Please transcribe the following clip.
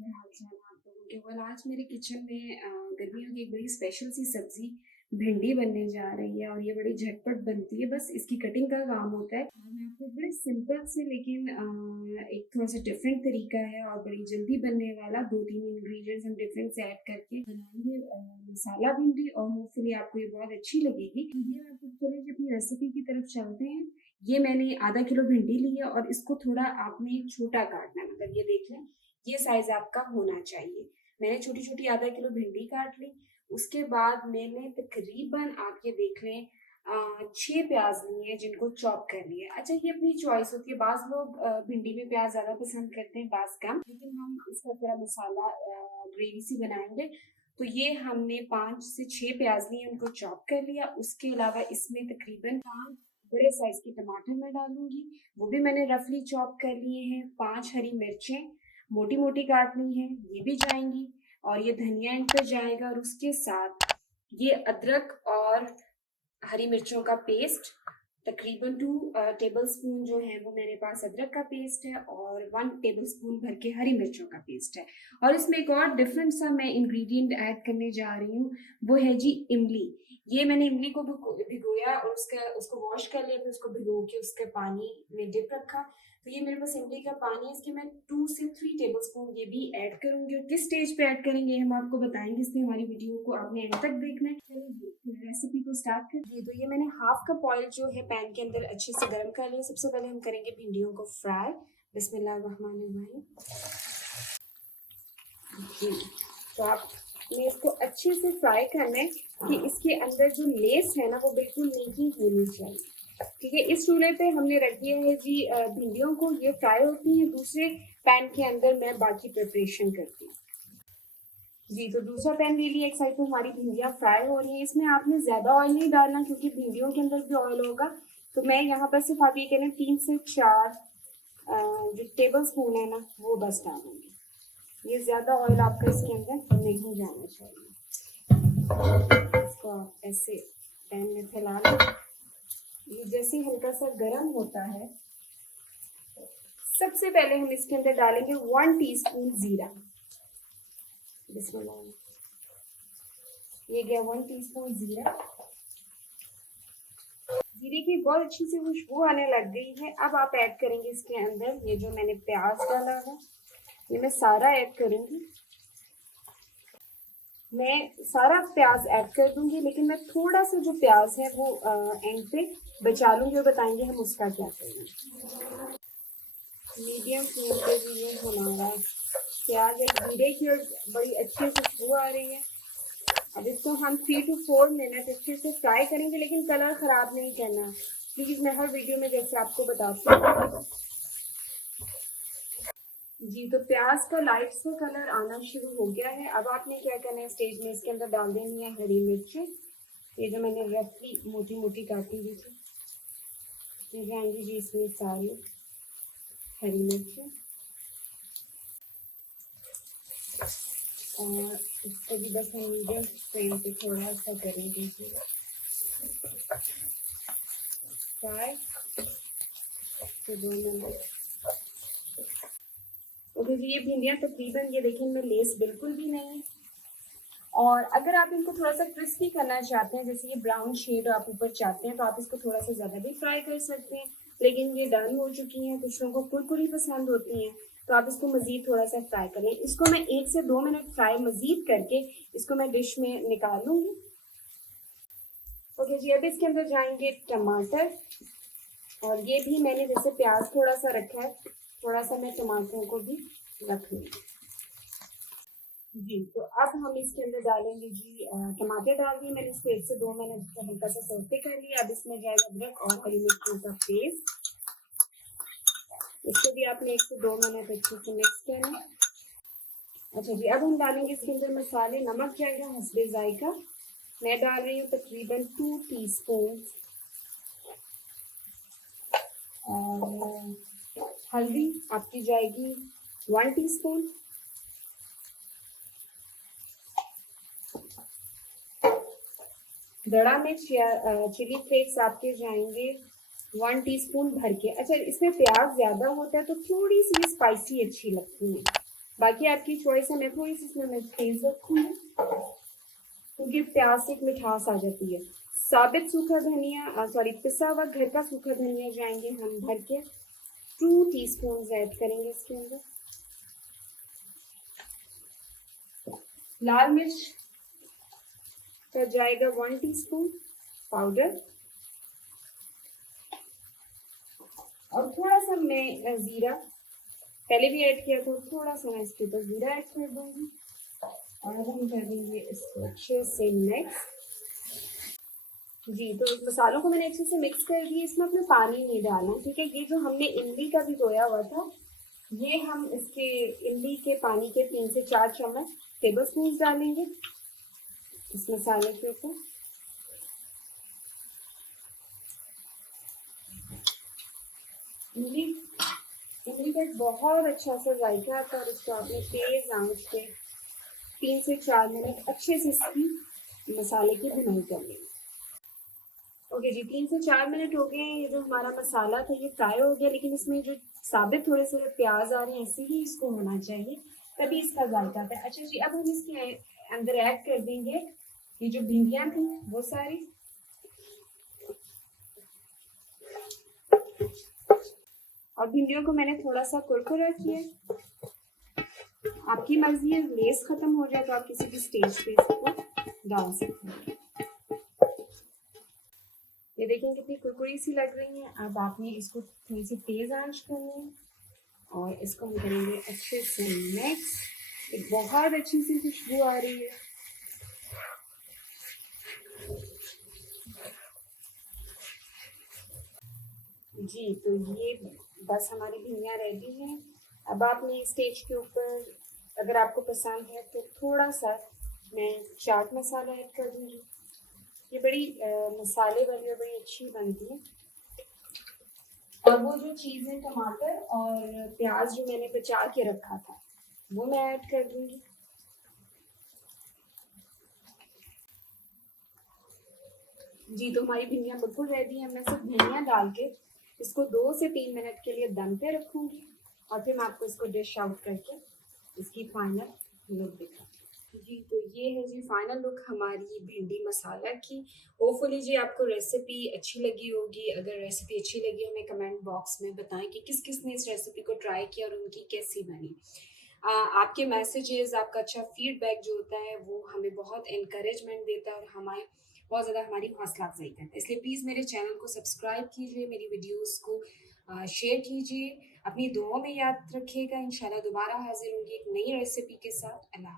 क्या हाल चाल है आप लोगों के। वेल आज मेरे किचन में गर्मियों की एक बड़ी स्पेशल सी सब्जी भिंडी बनने जा रही है और ये बड़ी झटपट बनती है। बस इसकी कटिंग का काम होता है और मैं आपको बड़े सिंपल से लेकिन एक थोड़ा सा डिफरेंट तरीका है और बड़ी जल्दी बनने वाला दो तीन इंग्रेडिएंट्स हम डिफरेंट से ऐड करके बनाएंगे मसाला भिंडी और होपफुली आपको ये बहुत अच्छी लगेगी। तो ये आपको चलिए जी अपनी रेसिपी की तरफ चलते हैं। ये मैंने आधा किलो भिंडी ली है और इसको थोड़ा आपने छोटा काटना है, मतलब ये देख लें ये साइज आपका होना चाहिए। मैंने छोटी छोटी आधा किलो भिंडी काट ली। उसके बाद मैंने तकरीबन आप ये देख लें 6 प्याज लिए हैं जिनको चॉप कर लिया। अच्छा ये अपनी चॉइस होती है, बाज लोग भिंडी में प्याज ज्यादा पसंद करते हैं, बाज कम, लेकिन हम इसका थोड़ा मसाला ग्रेवी सी बनाएंगे। तो ये हमने 5 से 6 प्याज लिए, उनको चॉप कर लिया। उसके अलावा इसमें तकरीबन 5 बड़े साइज के टमाटर मैं डालूंगी, वो भी मैंने रफली चॉप कर लिए हैं। 5 हरी मिर्चें मोटी मोटी काटनी है, ये भी जाएंगी। और ये धनिया इन पर जाएगा और उसके साथ ये अदरक और हरी मिर्चों का पेस्ट तकरीबन 2 टेबल स्पून जो है वो मेरे पास अदरक का पेस्ट है और 1 टेबल स्पून भर के हरी मिर्चों का पेस्ट है। और इसमें एक और डिफरेंट सा मैं इंग्रेडिएंट ऐड करने जा रही हूँ, वो है जी इमली। ये मैंने इमली को भिगोया और उसको वॉश कर लिया, फिर उसको भिगो के उसके पानी में डिप रखा। तो ये मेरे पास इमली का पानी है, इसके मैं 2 से 3 टेबल स्पून ये भी ऐड करूंगी। और किस स्टेज पे ऐड करेंगे हम आपको बताएंगे, इसलिए हमारी वीडियो को आपने एंड तक देखना है। चलिए रेसिपी को स्टार्ट करिए। तो ये मैंने हाफ कप ऑयल जो है पैन के अंदर अच्छे से गर्म कर लिया। सबसे पहले हम करेंगे भिंडियों को फ्राई। बिस्मिल्लाहिर्रहमानिर्रहीम। जी, तो आपने इसको अच्छे से फ्राई करना है कि इसके अंदर जो लेस है ना वो बिल्कुल नहीं होनी चाहिए। ठीक है, इस चूल्हे पे हमने रख दिया है जी भिंडियों को, ये फ्राई होती है। दूसरे पैन के अंदर मैं बाकी प्रिपरेशन करती हूँ। जी, तो दूसरा पैन ले लिया, एक साइड पे हमारी भिंडियाँ फ्राई हो रही हैं। इसमें आपने ज़्यादा ऑयल नहीं डालना क्योंकि भिंडियों के अंदर भी ऑयल होगा। तो मैं यहाँ पर सिर्फ आप ये कह रहे हैं 3 से 4 जो टेबल स्पून है ना वो बस डालूंगी। ये ज़्यादा ऑयल आपका इसके अंदर नहीं जाना चाहिए। इसको आप ऐसे पैन में फैला लें। ये जैसे हल्का सा गर्म होता है, सबसे पहले हम इसके अंदर डालेंगे 1 टीस्पून जीरा। बिस्मिल्लाह, ये गया 1 टीस्पून जीरा। जीरे की बहुत अच्छी सी खुशबू आने लग गई है। अब आप ऐड करेंगे इसके अंदर ये जो मैंने प्याज डाला है, ये मैं सारा ऐड करूंगी। मैं सारा प्याज ऐड कर दूंगी, लेकिन मैं थोड़ा सा जो प्याज है वो एंड पे बचा लूंगी और बताएंगे हम उसका क्या करेंगे। मीडियम फ्लेम पे भी ये हमारा प्याज एक जीरे की और बड़ी अच्छी खुशबू आ रही है। अब इसको हम 3 to 4 मिनट अच्छे से फ्राई करेंगे, लेकिन कलर ख़राब नहीं करना प्लीज़। मैं हर वीडियो में जैसे आपको बताती हूँ। जी, तो प्याज का लाइट सा कलर आना शुरू हो गया है। अब आपने क्या करना है, स्टेज में इसके अंदर डाल देनी है हरी मिर्चें। ये जो मैंने रफली मोटी मोटी काटी हुई थी, ये जाएंगी जी इसमें सारी हरी मिर्चें। और इसको भी बस हम मीडियम फ्लेम पे थोड़ा सा करेंगे फ्राई तो 2 मिनट। तो ये भिंडियाँ तकरीबन ये देखिए इनमें लेस बिल्कुल भी नहीं है। और अगर आप इनको थोड़ा सा क्रिस्पी करना चाहते हैं, जैसे ये ब्राउन शेड आप ऊपर चाहते हैं, तो आप इसको थोड़ा सा ज़्यादा भी फ्राई कर सकते हैं। लेकिन ये डन हो चुकी हैं, कुछ लोगों को कुरकुरी पसंद होती हैं, तो आप इसको मज़ीद थोड़ा सा फ्राई कर लें। इसको मैं 1 से 2 मिनट फ्राई मज़ीद करके इसको मैं डिश में निकाल लूँगी। ओके जी, अब इसके अंदर जाएंगे टमाटर। और ये भी मैंने जैसे प्याज थोड़ा सा रखा है, थोड़ा सा मैं टमाटरों को भी रख लूँगी। जी, तो अब हम इसके अंदर डालेंगे जी टमाटर डाल दिए मैंने, इसको 1 से 2 मिनट हल्का सा सौते कर लिया। अब इसमें जाएगा अदरक और हरी मिर्चों का पेस्ट। इसको भी आपने 1 से 2 मिनट अच्छे से मिक्स करना है। अच्छा जी, अब हम डालेंगे इसके अंदर मसाले। नमक जाएगा हस्बे जायका, मैं डाल रही हूँ तकरीबन 2 टीस्पून। और हल्दी आपकी जाएगी 1 टीस्पून। दड़ा मिर्च या चिली फ्लेक्स आपके जाएंगे 1 टीस्पून भर के। अच्छा, इसमें प्याज ज़्यादा होता है तो थोड़ी सी स्पाइसी अच्छी लगती है, बाकी आपकी चॉइस है। मैं थोड़ी सी इसमें मैं तेज रखूँगी क्योंकि प्याज से एक मिठास आ जाती है। साबित सूखा धनिया सॉरी पिसा हुआ घर का सूखा धनिया जाएंगे हम भर के 2 टीस्पून ऐड करेंगे इसके अंदर। लाल मिर्च का जाएगा 1 टीस्पून पाउडर और थोड़ा सा मैं ज़ीरा पहले भी ऐड किया था, थोड़ा सा मैं इसके ऊपर ज़ीरा ऐड कर दूंगी और अब हम कर देंगे इसको अच्छे से मिक्स। जी, तो मसालों को मैंने अच्छे से मिक्स कर दिया। इसमें अपना पानी नहीं डालना, ठीक है। ये जो हमने इमली का भी धोया हुआ था, ये हम इसके इमली के पानी के 3 से 4 चम्मच टेबल स्पून डालेंगे इस मसाले के ऊपर। इमली का एक बहुत अच्छा सा जायका आता है और इसको आपने तेज आंच पे 3 से 4 मिनट अच्छे से इसकी मसाले की भुनाई कर लेंगे। ओके जी, 3 से 4 मिनट हो गए। ये जो हमारा मसाला था ये फ्राई हो गया, लेकिन इसमें जो साबित थोड़े से प्याज आ रहे हैं ऐसे ही इसको होना चाहिए, तभी इसका जायका आता है। अच्छा जी, अब हम इसके अंदर ऐड कर देंगे ये जो भिंडियाँ थी वो सारी। और भिंडियों को मैंने थोड़ा सा कुरकुरा किया। आपकी मर्जी है, लेस खत्म हो जाए तो आप किसी भी स्टेज पे इसको डाल सकते हैं। ये देखें कितनी कुरकुरी सी लग रही है। अब आपने इसको थोड़ी सी तेज आंच करनी है और इसको हम करेंगे अच्छे से मिक्स। एक बहुत अच्छी सी खुशबू आ रही है। जी, तो ये बस हमारी भिंडियाँ रेडी हैं। अब आपने स्टेज के ऊपर अगर आपको पसंद है तो थोड़ा सा मैं चाट मसाला ऐड कर दूँगी। ये बड़ी मसाले वाली और बड़ी अच्छी बनती है। और वो जो चीज़ें टमाटर और प्याज जो मैंने बचा के रखा था वो मैं ऐड कर दूँगी। जी, तो हमारी भिंडियाँ बिल्कुल रेडी हैं। मैं सिर्फ धनिया डाल के इसको 2 से 3 मिनट के लिए दम पे रखूँगी और फिर मैं आपको इसको डिश आउट करके इसकी फाइनल लुक दिखाऊँगी। जी, तो ये है जी फाइनल लुक हमारी भिंडी मसाला की। होपफुली जी आपको रेसिपी अच्छी लगी होगी। अगर रेसिपी अच्छी लगी हमें कमेंट बॉक्स में बताएं कि किस किस ने इस रेसिपी को ट्राई किया और उनकी कैसी बनी। आपके मैसेजेस, आपका अच्छा फीडबैक जो होता है वो हमें बहुत इनकरेजमेंट देता है और हमारे बहुत ज़्यादा हमारी हौसला अफजाई करता है। इसलिए प्लीज़ मेरे चैनल को सब्सक्राइब कीजिए, मेरी वीडियोस को शेयर कीजिए, अपनी दुआओं में याद रखिएगा। इंशाल्लाह दोबारा हाजिर होंगी एक नई रेसिपी के साथ। अल्लाह।